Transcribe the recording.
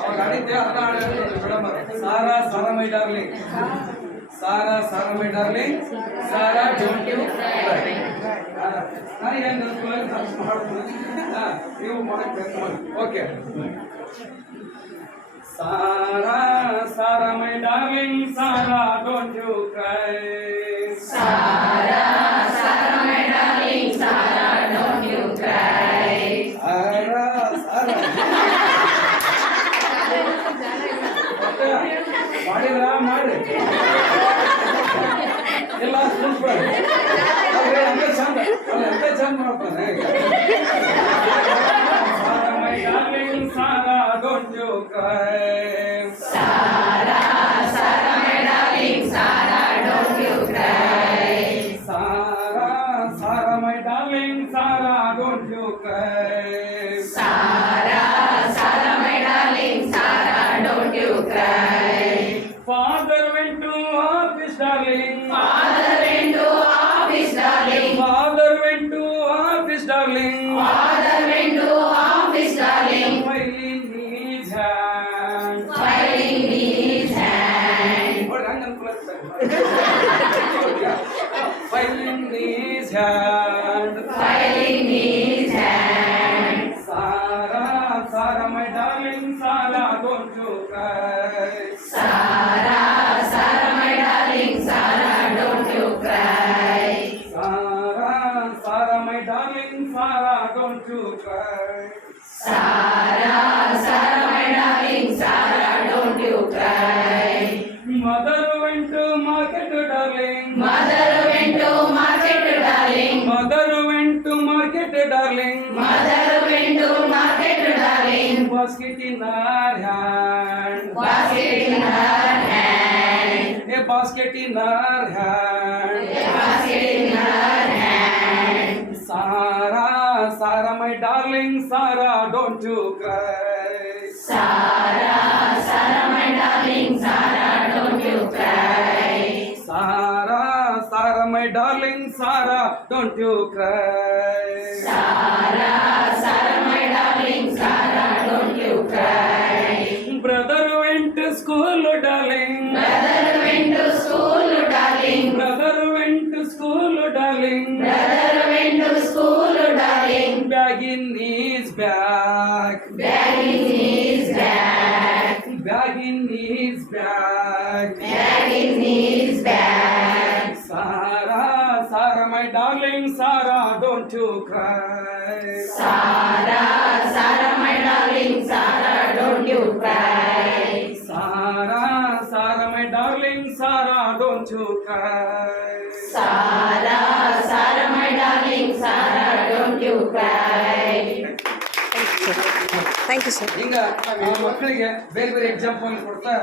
ಅವಾಗ ಆಡಿದ್ದೆ ಅರ್ಧ ಆಡಿದ್ರು madam. Sarah Sarah my darling, Sarah Sarah my darling, Sarah don't you cry. ನನಗೆ ಹೆಂಗೆ ಮಾಡ್ತೀನಿ, ನೀವು ಮಾಡಕ್ಕೆ ಪ್ರಯತ್ನ ಮಾಡಿ. Okay. Sarah Sarah my darling, Sarah don't you cry. Sarah Sarah my darling, Sarah don't you cry. Sarah Sarah ಮಾಡಿದ್ರ ಮಾಡಿ ಎಲ್ಲ ಸುಳ್ಸ್ಬೇಡಿ. ಎಂತ ಚಂದ ಎಂತ ಚಂದ ಮಾಡ್ತಾನೆ. Sarah my darling, Sarah don't you cry. Sarah Sarah my darling, Sarah don't you cry. Sarah Sarah my darling, Sarah don't you cry. Sarah Sarah my darling, Sarah don't you cry. Father went to office, darling. Father went to office, darling. Father went to office, darling. Father went to office, darling. File in his hand. Filing his hand. File in his hand. Filing his hand. Sarah, Sarah, my darling, Sarah, don't you cry. Sarah, Sarah, my darling, Sarah, don't you cry. Sarah, Sarah, my darling, Sarah, don't you cry. Sarah, Sarah, my darling, Sarah, don't you cry. Mother went to market, darling. Mother went to market, darling. Mother went to market, darling. Mother went to market, darling. Basket in her hand. Basket in her hand. A basket in her hand. A basket in her hand. Sarah, Sarah, my darling, Sarah, don't you cry. Sarah, Sarah, my darling, Sarah, don't you cry. Sarah, Sarah, my darling, Sarah, don't you cry. Sarah, Sarah, my darling, Sarah, don't you cry. Brother went to school, darling. Brother went to school, darling. Brother went to school, darling. Brother went to school, darling. Bag in his bag. Bag in his bag. Bag in his bag. Bag in his bag. Sarah, Sarah, my darling, Sarah, don't you cry. Sarah, Sarah, my darling, Sarah, don't you cry. Sarah, Sarah, my darling, Sarah, don't you cry. Sarah, Sarah, my darling, Sarah, don't you cry. Thank you sir. ಹಿಂಗ ಮಕ್ಕಳಿಗೆ ಬೇರೆ ಬೇರೆ example ಕೊಡ್ತಾ